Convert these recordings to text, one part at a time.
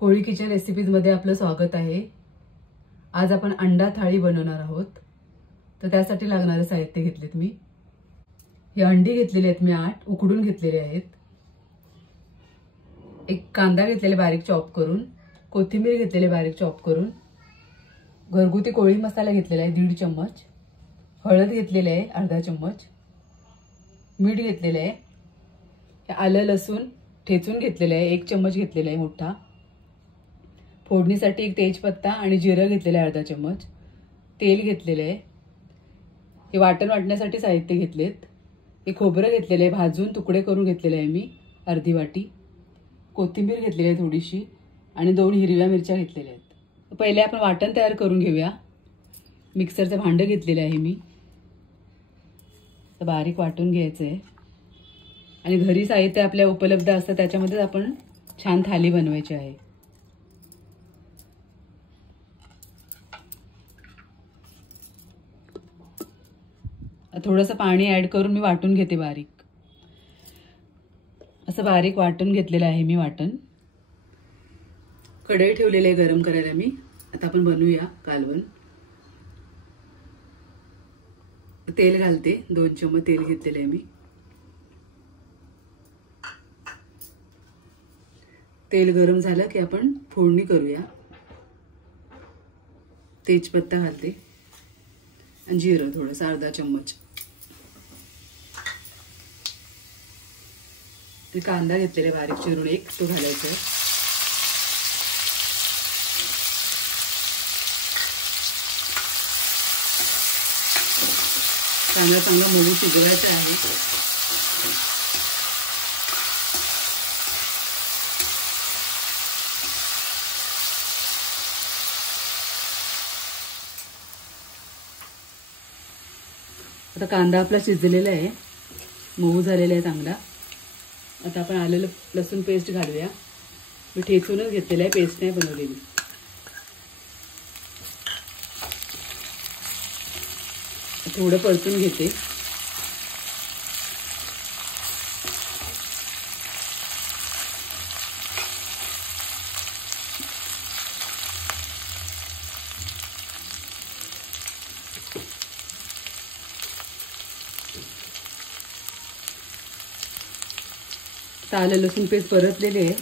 कोळी kitchen रेसिपीजमध्ये आपलं स्वागत आहे। आज आपण अंडा थाळी बनवणार आहोत। तर त्यासाठी लागणारे साहित्य घेतलेत मी। ही अंडी घेतलेली आहेत मी 8 उकडून घेतलेले आहेत। एक कांदा घेतलेला बारीक चॉप करून, कोथिंबीर घेतलेली बारीक चॉप करून, घरगुती कोळी मसाला घेतलेला आहे 1.5 चम्मच, हळद घेतलेली आहे अर्धा चम्मच, मीठ घेतलेले आहे, आलं लसूण ठेचून घेतलेले आहे 1 चम्मच घेतलेला आहे मोठा, फोडणीसाठी एक तेजपत्ता आणि जिरं घेतलेलं आहे अर्धा चम्मच, तेल घेतलेले आहे, हे वाटण वाटण्यासाठी साहित्य घेतलेत, हे खोबरं घेतलेले आहे भाजून तुकडे करून घेतलेले आहे मी अर्धी वाटी, कोथिंबीर घेतलेली आहे थोडीशी आणि 2 हिरव्या मिरच्या घेतलेल्या आहेत। पहिले आपण वाटण तयार करून घेऊया। मिक्सरचं भांडं घेतलेलं आहे मी, तर बारीक वाटून घ्यायचं आहे आणि घरी साहित्य आपल्या उपलब्ध असतं त्याच्यामध्ये आपण छान थाली बनवायची आहे। थोडंसं पाणी ऍड करून मी वाटून घेते बारीक। असं बारीक वाटून घेतलेलं आहे मी वाटण। कढई ठेवलेली आहे गरम करायला मी। आता आपण बनवूया कालवण। तेल घालते, 2 चम्मच तेल घेतलेलं आहे मी। तेल गरम झालं की आपण फोडणी करूया। तेजपत्ता घालते आणि जिरं थोडंसं अर्धा चम्मच, कांदा घेतलेला बारीक चिरून एक तो घालायचा। कांदा चांगला मऊ शिजवायचा आहे। आता कांदा आपला शिजलेला आहे, मऊ झालेला आहे चांगला। आता आपण आलं लसूण पेस्ट घालूया। मी ठेचूनच घेतलेलं आहे, पेस्ट नाही बनवलेली। थोडं परतून घेते। आलं लसूण पेस्ट परतलेले आहे।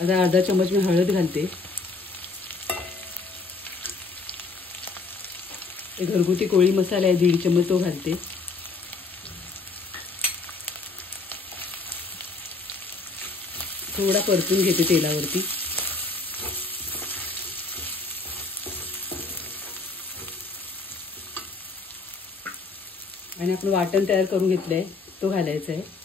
आता अर्धा चम्मच मी हळद घालते। घरगुती कोळी मसाला आहे 1.5 चम्मच तो घालते। थोडा परतून घेते तेलावरती। आणि आपण वाटण तयार करून घेतलंय तो घालायचा आहे।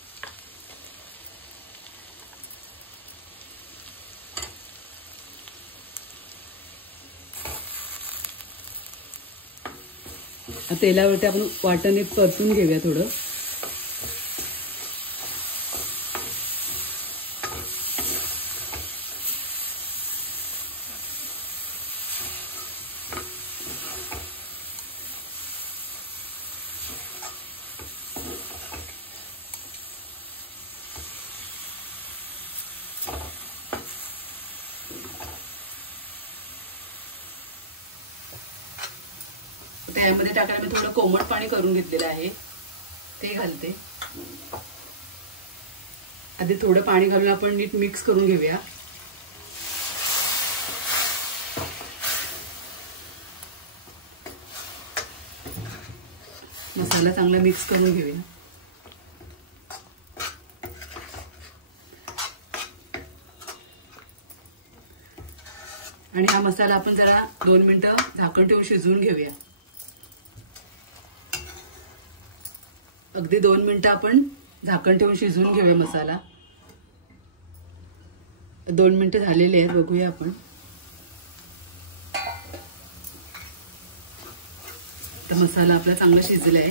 तेलावरती आपण वाटण एक परतून घेऊया थोडं। त्यामध्ये टाकायला मी थोडं कोमट पाणी करून घेतलेलं आहे, ते घालते। आधी थोडं पाणी घालून आपण नीट मिक्स करून घेऊया। मसाला चांगला मिक्स करून घेऊया। आणि हा मसाला आपण जरा 2 मिनिटं झाकण ठेवून शिजवून घेऊया। अगदी 2 मिनिटं आपण झाकण ठेवून शिजवून घेऊया मसाला। 2 मिनिटं झालेले आहेत, बघूया आपण। तर मसाला आपला चांगला शिजलाय।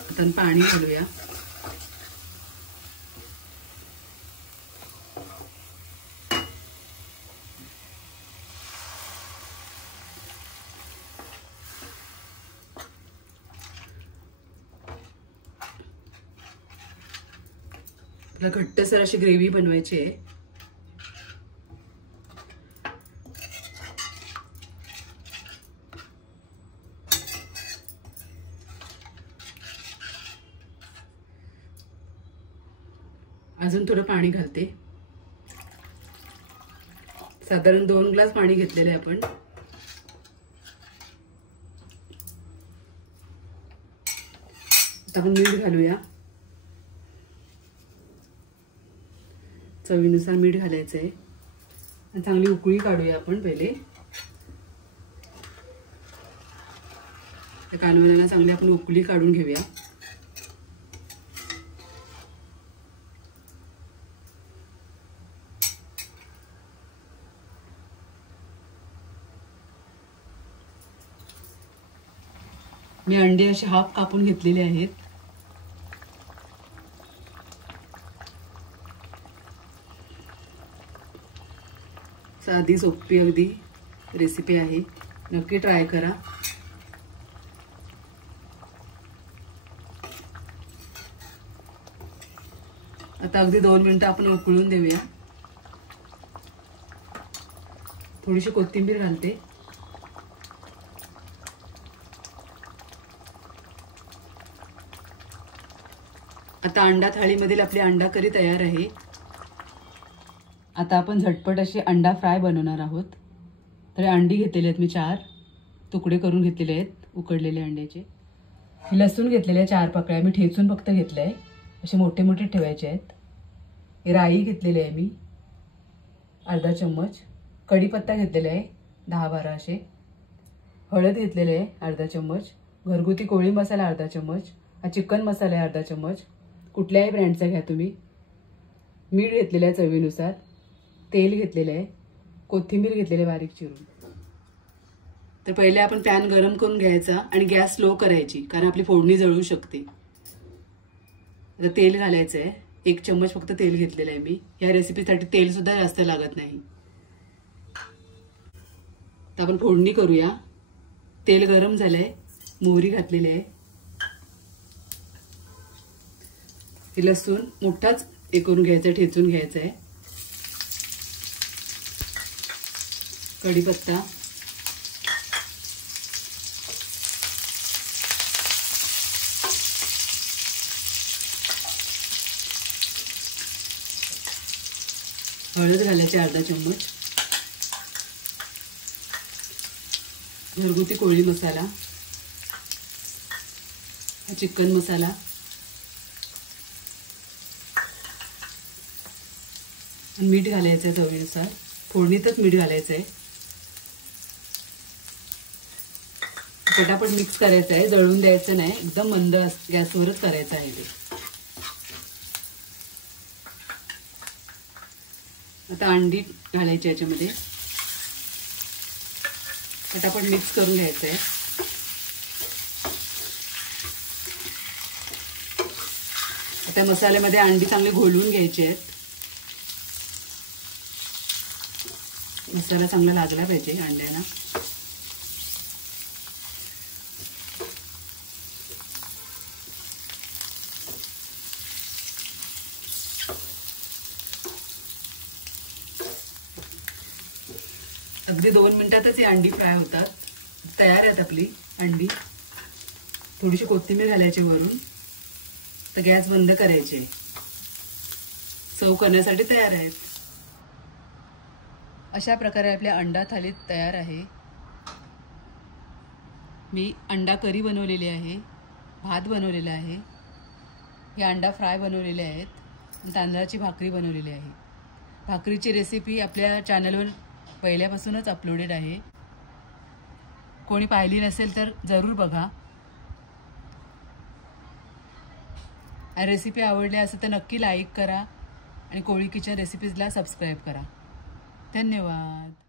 आता पाणी घालूया। घट्टसर अशी ग्रेव्ही बनवायची आहे. अजून थोडं पाणी घालते. साधारण 2 ग्लास पाणी घेतलेलं आहे आपण. आता आपण मीठ घालूया. चवीनुसार मीठ घालायचं आहे. चांगली उकळी काढूया आपण पहिले. त्या कालवणाला चांगली आपण उकळी काढून घेऊया. मी अंडे असे हाफ कापून घेतलेले आहेत. साधी सोपी अगदी रेसिपी आहे. नक्की ट्राय करा. आता अगदी 2 मिनिटं आपण उकळून देऊया. थोडीशी कोथिंबीर घालते. आता अंडा थाळीमधील आपली अंडा करी तयार आहे. आता आपण झटपट अशी अंडा फ्राय बनवणार आहोत. तर अंडी घेतलेली आहेत मी 4 तुकडे करून घेतलेले आहेत उकडलेले अंड्याचे. लसूण घेतलेले आहे 4 पाकळ्या मी ठेचून फक्त घेतले आहे. असे मोठे मोठे ठेवायचे आहेत. राई घेतलेली आहे मी अर्धा चम्मच. कढीपत्ता घेतलेला आहे 10-12 असे. हळद घेतलेले आहे अर्धा चम्मच. घरगुती कोळी मसाला अर्धा चम्मच. हा चिकन मसाला आहे अर्धा चम्मच. कुठल्याही ब्रँडचा घ्या तुम्ही. मीठ घेतलेलं आहे चवीनुसार. तेल घेतलेलं आहे. कोथिंबीर घेतलेले बारीक चिरून. तर पहिले आपण पॅन गरम करून घ्यायचा आणि गॅस स्लो करायची कारण आपली फोडणी जळू शकते. आता तेल घालायचं आहे. 1 चम्मच फक्त तेल घेतलेलं आहे मी. या रेसिपीसाठी तेल सुद्धा जास्त लागत नाही. तर आपण फोडणी करूया. तेल गरम झालंय. मोहरी घातलेली आहे. लसूण मोठाच हे करून घ्यायचं ठेचून घ्यायचं आहे. कढीपत्ता, हळद घालायची अर्धा चम्मच. घरगुती कोळी मसाला, चिकन मसाला, मीठ घालायचं आहे चवीनुसार. फोडणीतच मीठ घालायचं आहे. पटापट मिक्स करायचं आहे. जळून द्यायचं नाही. एकदम मंद गॅसवरच करायचं आहे ते. आता अंडी घालायची याच्यामध्ये. पटापट मिक्स करून घ्यायचं आहे. आता मसाल्यामध्ये अंडी चांगली घोलवून घ्यायची आहेत. मसाला चांगला लागला पाहिजे अंड्याला. अगदी 2 मिनिटातच ही अंडी फ्राय होतात. तयार आहेत आपली अंडी. थोडीशी कोथिंबीर घालायची वरून. तर गॅस बंद करायचे. सर्व करण्यासाठी तयार आहेत. अशा प्रकारे आपल्या अंडा थाली तयार आहे. मी अंडा करी बनवलेली आहे. भात बनवलेला आहे. हे अंडा फ्राय बनवलेले आहेत. तांदळाची भाकरी बनवलेली आहे. भाकरीची रेसिपी आपल्या चॅनलवर पहिल्यापासूनच अपलोडेड आहे. कोणी पाहिली नसेल तर जरूर बघा. रेसिपी आवडली असेल तर नक्की लाईक करा आणि कोळी किचन रेसिपीजला सबस्क्राईब करा. धन्यवाद.